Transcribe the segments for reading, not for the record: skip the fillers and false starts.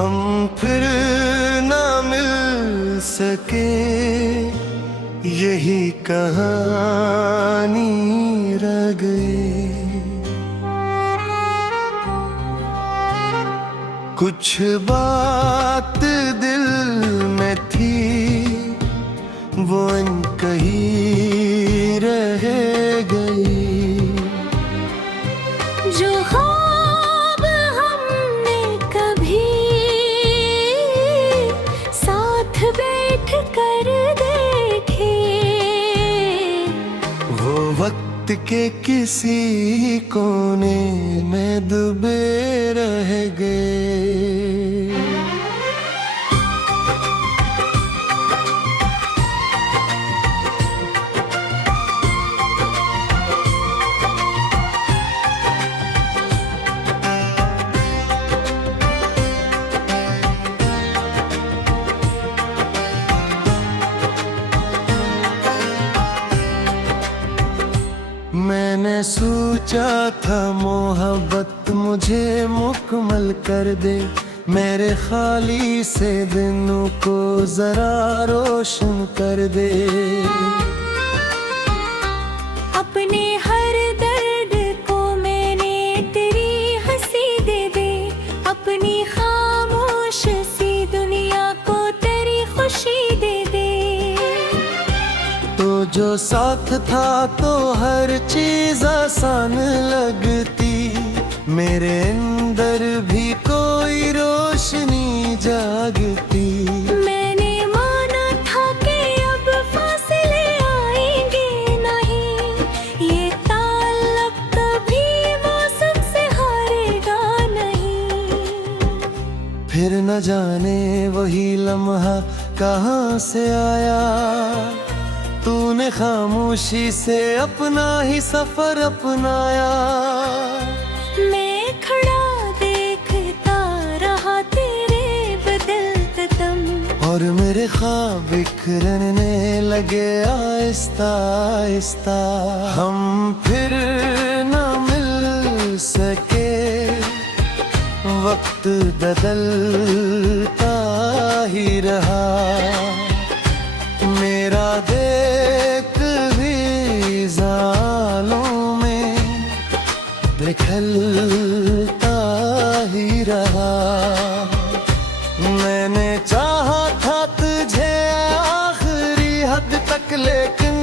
हम फिर ना मिल सके, यही कहानी रह गई। कुछ बात दिल में थी, वो अनकही रह गई। जो ख्वाब हमने कभी साथ बैठ कर देखे, वो वक्त के किसी कोने में डूबे रह गए। मैंने सोचा था मोहब्बत मुझे मुकम्मल कर दे, मेरे खाली से दिनों को जरा रोशन कर दे। अपने हर दर्द को मैंने तेरी हंसी दे दे, अपनी खामोश सी दुनिया को तेरी खुशी दे दे। तो जो साथ था तो हर चीज आसान लगती, मेरे अंदर भी कोई रोशनी जागती। मैंने माना था कि अब फासले आएंगे नहीं, ये ताल्लुक कभी मौसम से हारेगा नहीं। फिर न जाने वही लम्हा कहाँ से आया, तूने खामोशी से अपना ही सफर अपनाया। मैं खड़ा देखता रहा तेरे बदलते दम, और मेरे ख्वाब बिखरने लगे आहिस्ता आहिस्ता। हम फिर ना मिल सके, वक्त बदलता ही रहा। मेरा देख भी जालों में बिखरता ही रहा। मैंने चाहा था तुझे आखिरी हद तक, लेकिन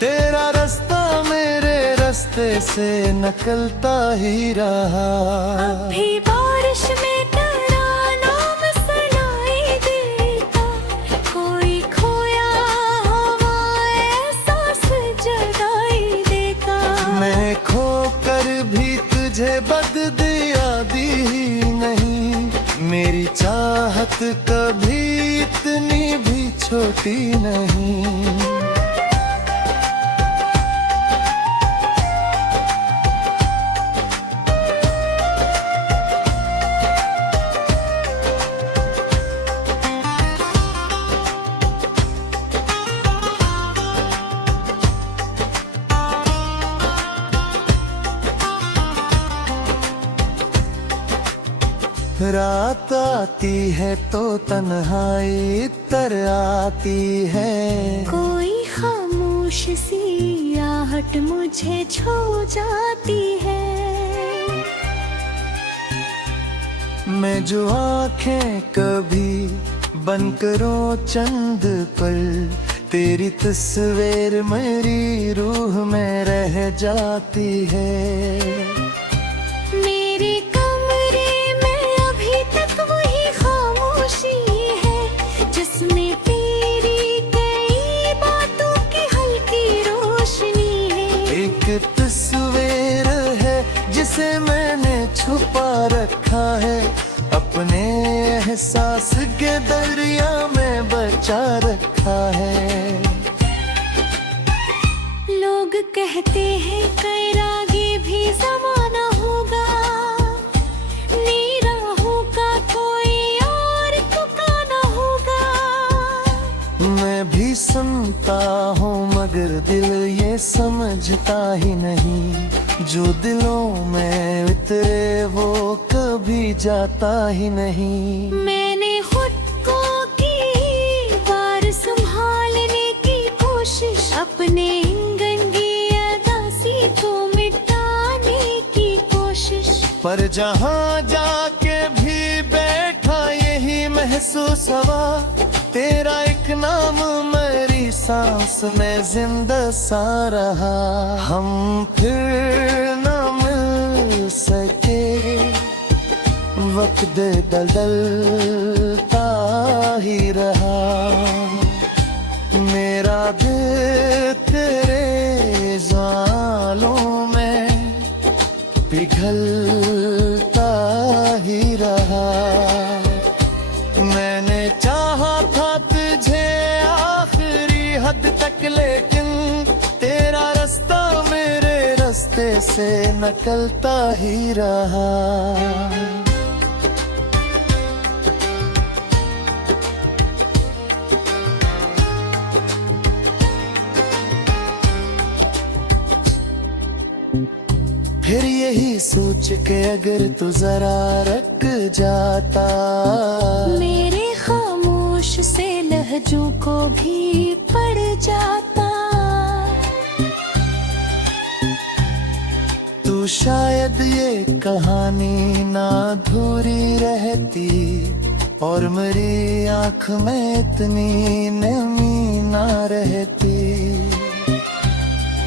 तेरा रास्ता मेरे रास्ते से निकलता ही रहा। अभी बारिश में तुझे बद दिया दी नहीं, मेरी चाहत कभी इतनी भी छोटी नहीं। रात आती है तो तन्हाई तर आती है, कोई खामोश सी आहट मुझे छू जाती है। मैं जो आंखें कभी बंद करूं चंद पल, तेरी तस्वीर मेरी रूह में रह जाती है। मेरे कमरे में अभी तक वही खामोशी है, जिसमें तेरी कई बातों की हल्की रोशनी है। एक तस्वीर है जिसे मैंने छुपा रखा है, अपने एहसास के दरिया में बचा रखा है। लोग कहते हैं कैरागी भी जमाना होगा, निराहों का कोई और ठिकाना होगा। मैं भी सुनता हूँ मगर दिल ये समझता ही नहीं, जो दिलों में उतरे वो कभी जाता ही नहीं। मैंने खुद को की बार संभालने की कोशिश, अपने गंदी अदासी को मिटाने की कोशिश, पर जहाँ जाके भी बैठा यही महसूस हुआ, तेरा एक नाम मेरी सांस में जिंदा सा रहा। हम फिर ना मिल सके, वक्त बदलता ही रहा। मेरा दिल तेरे ज़ालों में पिघलता ही रहा। मैंने चाहा था तुझे आखिरी हद तक, लेकिन तेरा रास्ता मेरे रास्ते से निकलता ही रहा। फिर यही सोच के अगर तू जरा रख जाता, मेरे खामोश से लहजों को भी पड़ जाता। तू शायद ये कहानी ना अधूरी रहती, और मेरी आँख में इतनी नमी ना रहती।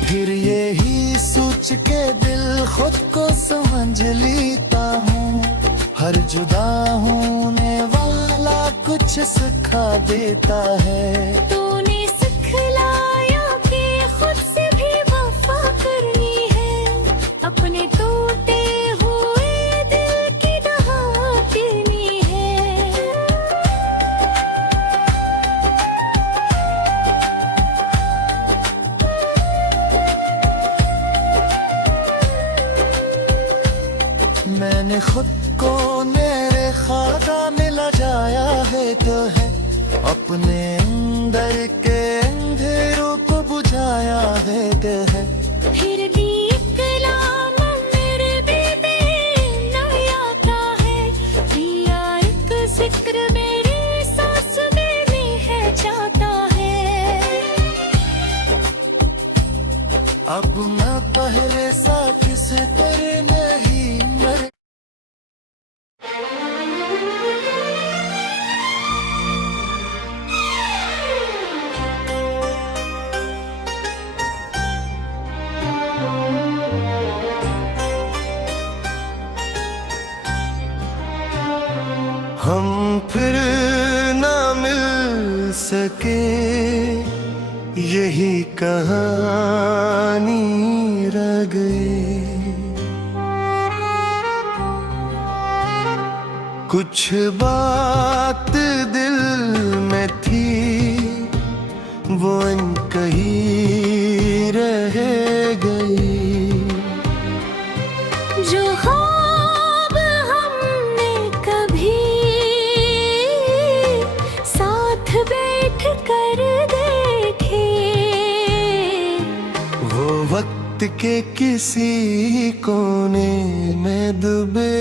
फिर यही सोच के दिल खुद को समझ लेता हूँ, हर जुदा होने वाला कुछ सिखा देता है। तूने सिखलाया कि खुद से भी वफा करनी है, अपने टूटे हुए दिल की दहा करनी है। मैंने खुद को मेरे खाका में लजाया है तो है, अपने अंदर के अंधेरों को बुझाया है तो है। फिर भी कलाम मेरे बेबे नया आता है, दिया एक जिक्र मेरी सांस में है जाता है। अब मैं पहले सा किसी तरह नहीं मर। हम फिर ना मिल सके, यही कहानी रह गई। कुछ बात दिल में थी, वो कहीं रह गई। जो ख्वाब हमने कभी साथ बैठ कर देखे, वो वक्त के किसी कोने में डूबे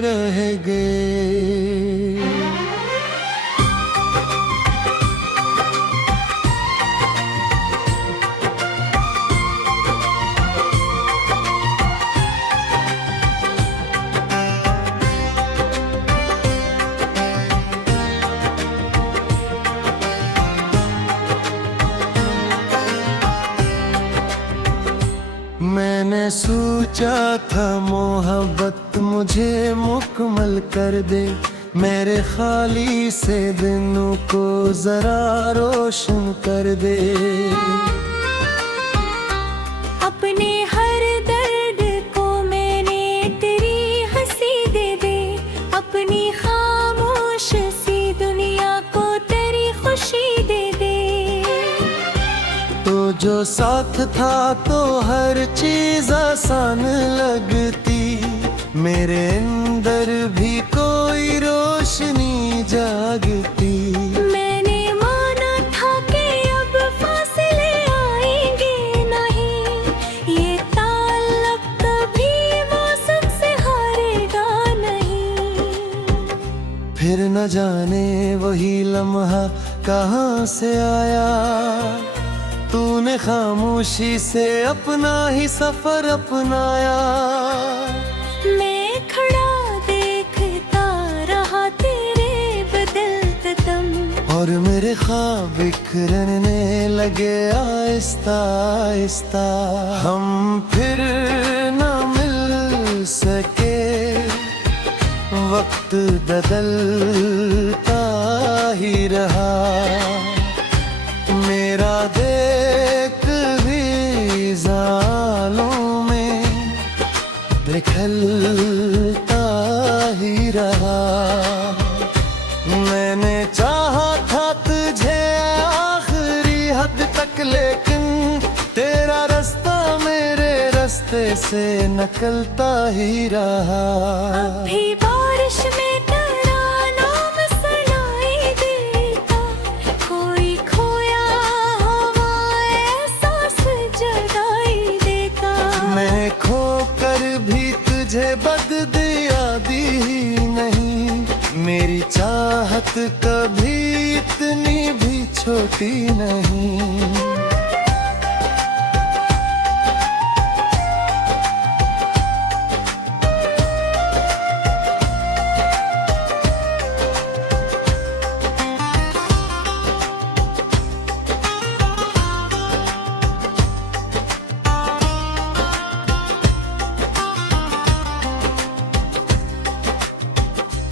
रह गए। मैंने सोचा था मोहब्बत मुझे मुकम्मल कर दे, मेरे खाली से दिनों को जरा रोशन कर दे। अपने हर दर्द को मैंने तेरी हंसी दे दे, अपनी खामोश सी दुनिया को तेरी खुशी दे दे। तो जो साथ था तो हर चीज आसान लगती, मेरे अंदर भी कोई रोशनी जागती। मैंने माना था कि अब फासले आएंगे नहीं, ये ताल्लुक कभी मौसम से हारेगा नहीं। फिर न जाने वही लम्हा कहाँ से आया। तूने खामोशी से अपना ही सफर अपनाया। मैं खड़ा देखता रहा तेरे बदलते दम, और मेरे ख्वाब बिखरने लगे आहिस्ता आहिस्ता। हम फिर न मिल सके, वक्त बदलता ही रहा। मेरा देख भी जालों में बिखरता ही रहा। मैंने चाहा था तुझे आखिरी हद तक, लेकिन तेरा रास्ता मेरे रास्ते से निकलता ही रहा। अभी बारिश में तरानों में सुनाई देता, कोई खोया हुआ एहसास जगाई देता। मैं खो कर भी तुझे बददिया दी ही नहीं, मेरी चाहत कभी इतनी भी छोटी नहीं।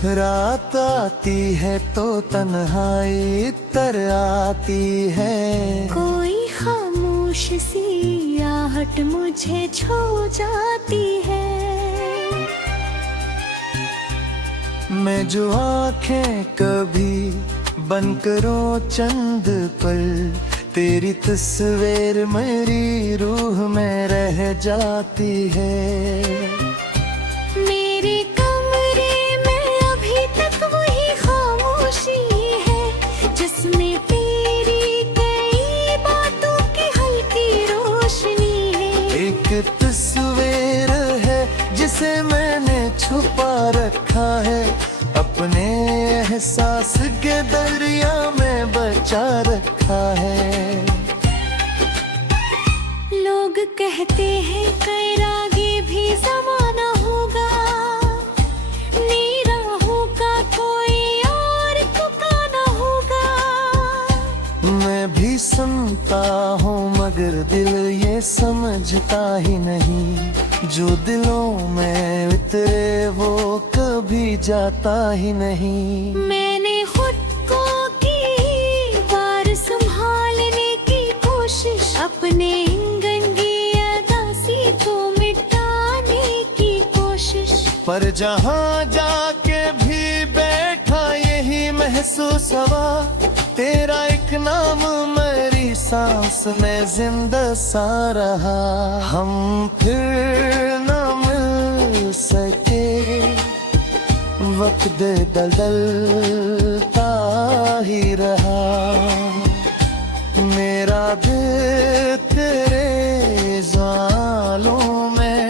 रात आती है तो तन्हाई तर आती है। कोई खामोश सी आहट मुझे छू जाती है। मैं जो आंखें कभी बंद करूं चंद पल, तेरी तस्वीर मेरी रूह में रह जाती है। मेरे कमरे में अभी तक वही खामोशी है, जिसमें तेरी कई बातों की हल्की रोशनी है। एक तस्वीर है जिसे मैंने छुपा रखा है, अपने एहसास के दरिया में बचा रखा है। लोग कहते हैं कैरागी भी जमाना होगा, नीराहों का कोई और ठिकाना होगा। मैं भी सुनता हूँ मगर दिल ये समझता ही नहीं, जो दिलों में उतरे वो कभी जाता ही नहीं। मैंने खुद को की बार संभालने की कोशिश, अपने इंगन की अदासी को मिटाने की कोशिश। पर जहाँ जाके भी बैठा यही महसूस हुआ, तेरा एक नाम मेरी सांस में जिंदा सा रहा। हम फिर न मिल सके, वक्त बदलता ही रहा। मेरा दिल तेरे जालों में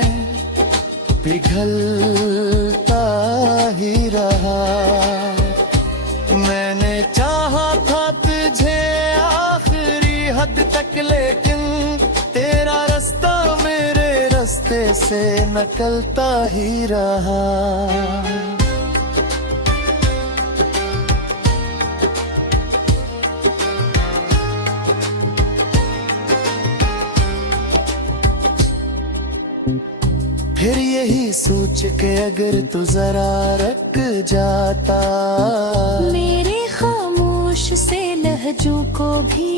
पिघलता ही रहा। मैंने चाहा था तुझे आखिरी हद तक, लेकिन तेरा रास्ता मेरे रास्ते से निकलता ही रहा। फिर यही सोच के अगर तू जरा रख जाता, मेरे खामोश से लहजों को भी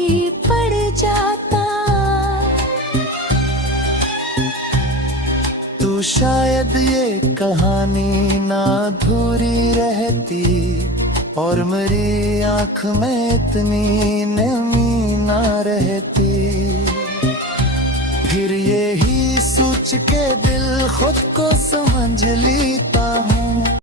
पड़ जाता। तो शायद ये कहानी ना अधूरी रहती, और मेरी आँख में इतनी नमी ना रहती। फिर यही सोच के दिल खुद को समझ लेता हूँ।